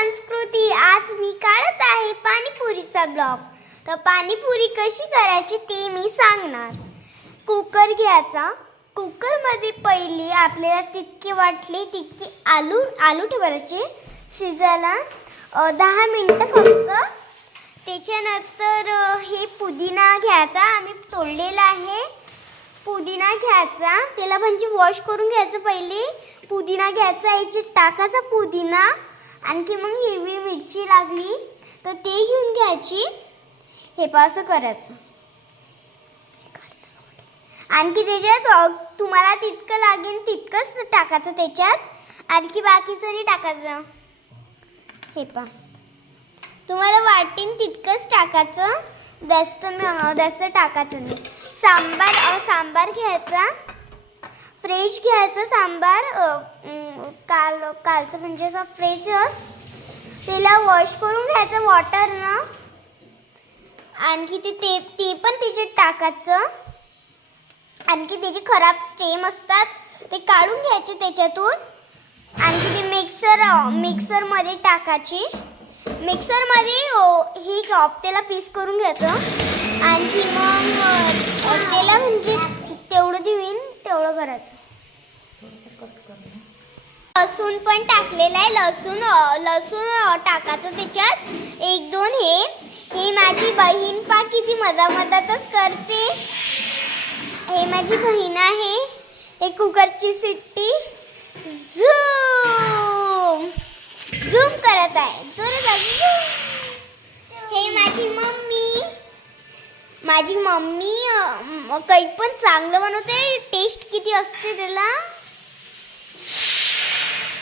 संस्कृती. आज मी काढत आहे पाणीपुरीचा ब्लॉग. तर पाणीपुरी कशी करायची ते मी सांगणार. कुकर घ्यायचा. कुकरमध्ये पहिली आपल्याला तितके वाटले तितके आलू ठेवायचे शिजायला 10 मिनिटं फक्त. त्याच्यानंतर हे पुदिना घ्यायचा. आम्ही तोडलेला आहे. पुदिना घ्यायचा, त्याला म्हणजे वॉश करून घ्यायचं. पहिले पुदिना घ्यायचा, याच्यात टाकायचा पुदिना. आणखी मग हिरवी मिरची लागली तर ते घेऊन घ्यायची. हे असं करायचं. आणखी त्याच्यात तुम्हाला तितकं लागेल तितकंच टाकायचं त्याच्यात. आणखी बाकीचं नाही टाकायचं. हे पहा, तुम्हाला वाटेल तितकंच टाकायचं. जास्त टाकायचं नाही. सांबार घ्यायचा. फ्रेश घ्यायचं सांबार. कालचं म्हणजे असं फ्रेशच. त्याला वॉश करून घ्यायचं वॉटरनं. आणखी ते पण त्याच्यात टाकायचं. आणखी त्याचे खराब स्टेम असतात ते काढून घ्यायचे त्याच्यातून. आणखी ते मिक्सरमध्ये टाकायची. मिक्सरमध्ये ही त्याला पीस करून घ्यायचं. आणखी मग त्याला म्हणजे तेवढं देईन तेवढं करायचं. लसूण पण टाकलेलं आहे. लसूण टाकायचं त्याच्यात 1-2. हे माझी बहीण पा किती मधातच करते. हे माझी बहीण आहे. हे कुकरची शिट्टी झूम करत आहे. हे माझी मम्मी काही पण चांगलं बनवते. टेस्ट किती असते त्याला.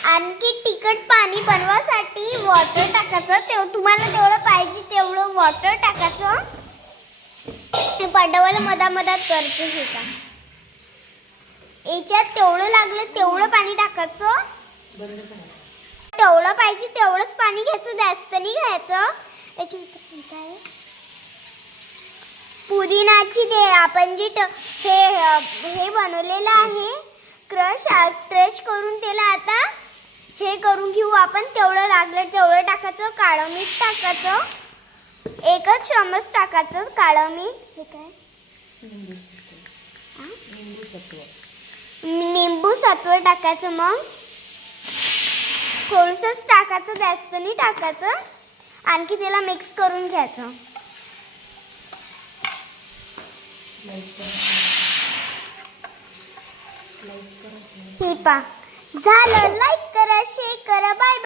आणखी तिखट पाणी बनवासाठी वॉटर टाकायचं. तुम्हाला तेवढं पाहिजे तेवढं वॉटर टाकायचं. पांडवाला मधात करते हे का. याच्यात तेवढं लागलं तेवढं पाणी टाकायचं. तेवढं पाहिजे तेवढंच पाणी घ्यायचं, जास्त नाही घ्यायचं. याच्यानंतर काय पुदिनाची ते आपण जे हे बनवलेलं आहे क्रश करून त्याला आता हे करून घेऊ आपण. तेवढं लागलं तेवढं टाकायचं. काळं मीठ टाकायचं. 1 चमच टाकायचं काळं मीठ. हे काय निंबू सत्व टाकायचं. मग थोडंसंच टाकायचं, जास्त नाही टाकायचं. आणखी त्याला मिक्स करून घ्यायचं. ही पा झालं. लाईक करा, शेअर करा. बाय.